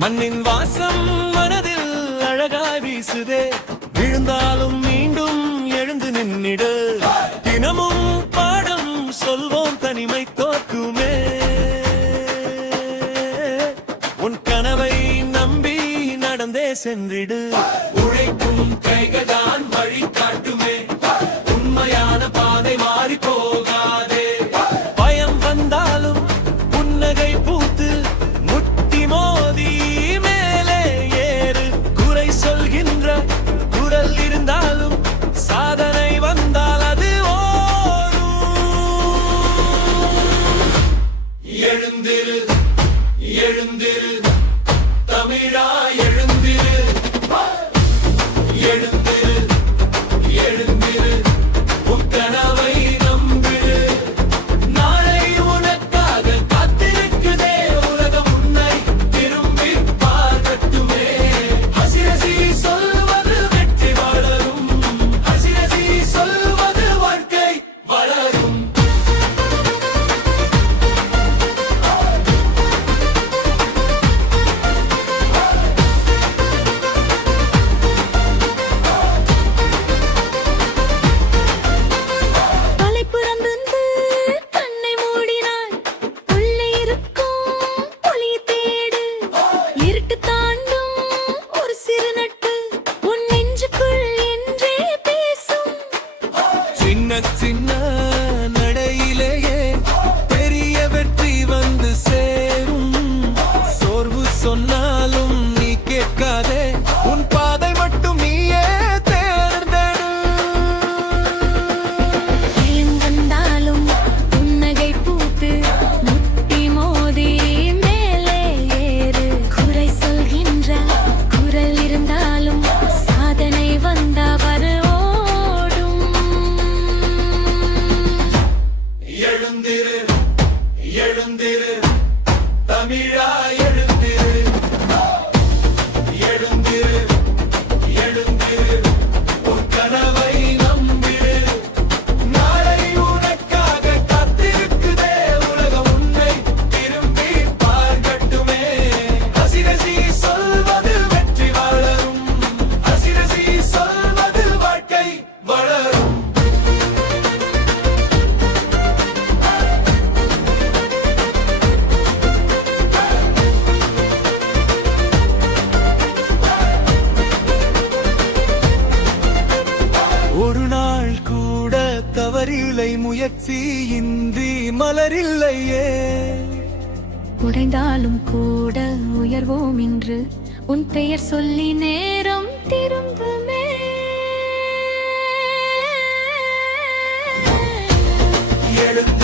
மண்ணின் வாசம் மனதில் அழகாய் வீசுதே, விழுந்தாலும் மீண்டும் எழுந்து நின்னிடு. தினமும் பாடம் சொல்வோம், தனிமை தோற்குமே. உன் கனவை நம்பி நடந்தே சென்றிடு. உழைக்கும் கைகள் தான் வழி காட்டுமே, உண்மையான பாதை மாறி போகாதே. பயம் வந்தாலும் புன்னகை பூத்து முட்டி மோதி மேலே ஏறு. குறை சொல்கின்ற குரல் இருந்தாலும் சாதனை வந்தால் அது ஓடும். எழுந்திரு எழுந்திரு தமிழா, எழுந்திரு எழுந்திரு எழுந்திரு, உன் கனவை நம்பிடு. நாளை உனக்காக காத்திருக்குதே, உலகம் உன்னை திரும்பி பார்க்கட்டுமே. ஹசிரசி சொல்வது வெற்றி வளரும், ஹசிரசி சொல்வது வாழ்க்கை வளரும். சின்ன சின்ன நடையிலேயே பெரிய வெற்றி வந்து சேரும். சோர்வு சொன்னாலும் நீ கேட்காதே, உன் பாதை மட்டும் நீயே தேர்ந்தெடு. வந்தாலும் புன்னகை பூத்து முட்டி மோதி மேலே ஏறு. குறை சொல்கின்ற குரல் இருந்தாலும் சாதனை வந்தா வரும். எழுந்திரு எழுந்திரு தமிழா, எழுந்திரு எழுந்திரு எழுந்திரு, உன் கனவை நம்பிடு. நாளை உனக்காக காத்திருக்குதே, உலகம் உன்னை திரும்பி பார்க்கட்டுமே. ஹசிரசி சொல்வது வெற்றி வளரும், ஹசிரசி சொல்வது வாழ்க்கை வளரும். ஒரு நாள் கூட தவறில்லை, முயற்சி இன்றி மலரில்லையே. உடைந்தாலும் கூட உயர்வோம் என்று உன் பெயர் சொல்லி நேரம் திரும்புமே. எழுந்து